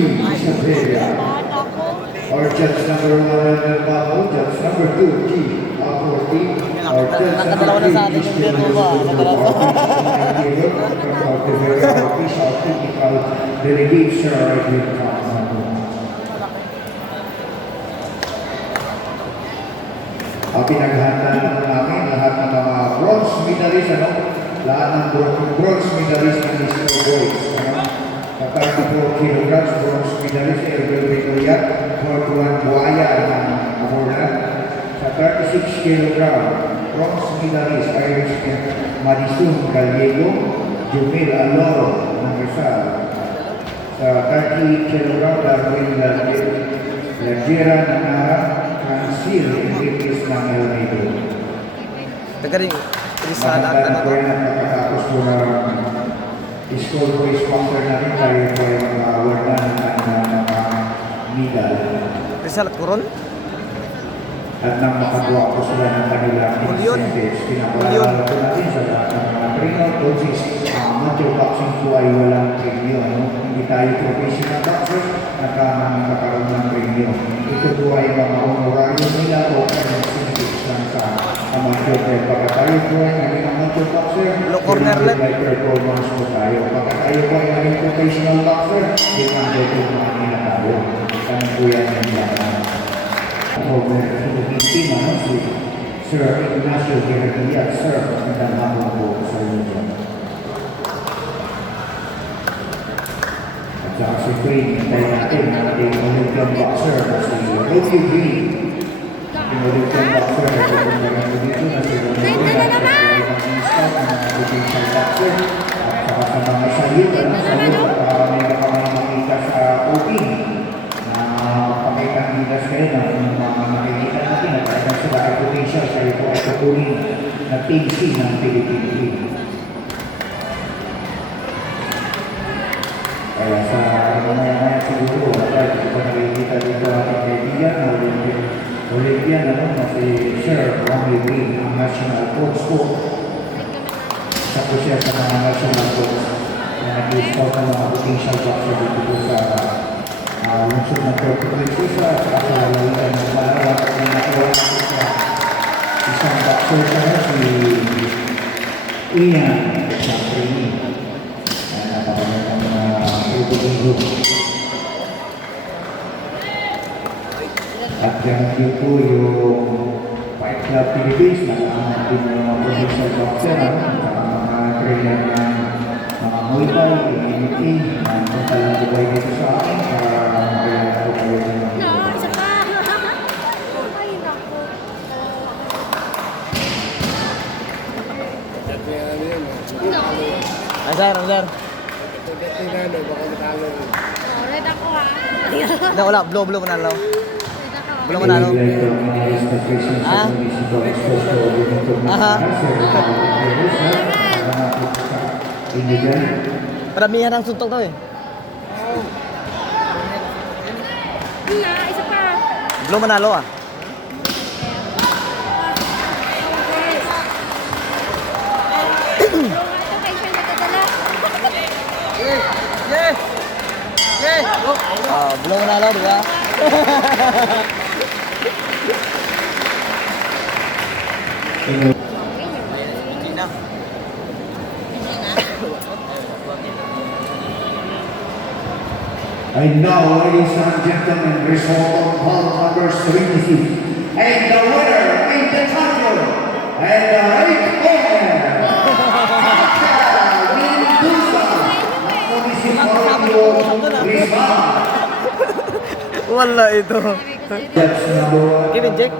G. Isabela. Our judge number one, Randall Pablo. Judge number two, G. Aporti. Our judge Beno ba? Nakadalawa. About the delegate, Sir Edwin Camargo. Ang pinaghanda namin lahat ng mga bronze medalist, ano? Lahat ng bro- bronze medalist ng Mr. Boys. Ano? Sa 34 kilograms, bronze medalist, Elvin Victoria, 41 Buaya ng Amorla. Sa 36 kilograms, bronze medalist, Irish Madison Gallego, Jumil Aloro ng Rizal. Sa 38 kilograms, Darwin Lagera ng Nara, Francis Enriquez ng El Nido. Taga rin. Ang Matandaan ano po to. yan at nakatapos po na school po sponsor namin tayo po ay mag-award na ng kanilang mga medal Rizal Coron? at nang makagawa po sila ng kanilang incentives. Pinapalala po natin sa lahat ng mga trainer coaches. Ang amateur boxing po ay walang premyo. Ano? Tayo professional boxers nakakaroon ng premyo. Ito po ay mga honorarium nila o incentives lang sa amateur. Dahil pagka tayo po ay naging amateur boxer, demanded by performance po tayo. Pagka tayo po ay naging professional boxer, demanded po mga ninatalo. Kami po yan ang nilaban over Philippine team, ano, si Sir Ignacio Guerrilla. Sir, magandang hapon po sa inyo dyan. At Green, hintay natin ang ating Olympian boxer na si Rocky Green. Yung Olympian boxer na pupunta na po dito na si Rocky Green. At sa mga scout ng potential boxer. At saka sa mga salute, ano, salute. At uh, may kami makita sa opening na pakita ng leaders kayo na kung mga makikita natin na talagang sila ay potential kayo po ay tutunin na team C ng Philippine Team. Kaya sa mamaya-maya siguro, at ito pa nakikita dito ating kaibigan na Olympian, ano, na si Sir Ronnie Green, ang national coach po. Isa po sa mga national coach na nag-scout ng mga potential boxer dito po sa uh, lungsod ng Puerto Princesa at sa lalawigan ng Palawan at isang boxer siya si Ian napakagandang uh, grupo group. At yan din po yung Fight Club Philippines, nakaaman din ng mga provincial boxer, ano, at saka mga trainer ng mga Muay Thai, MMA, na punta lang po kayo dito sa akin para makilala ko kayo ng mga No, isa pa. Ay, naku. Ay, sir, ang sir. Oh, red ako ha. Hindi, wala. Blow, blow manalo. Red. Ah? Aha. Paramihan ang suntok daw eh. Wala, isa pa. Blow manalo ah. Ah, blow manalo, di ba? Na. And now, ladies and gentlemen, result of 76. And the winner in the title, Wala ito. One. Kevin Jack.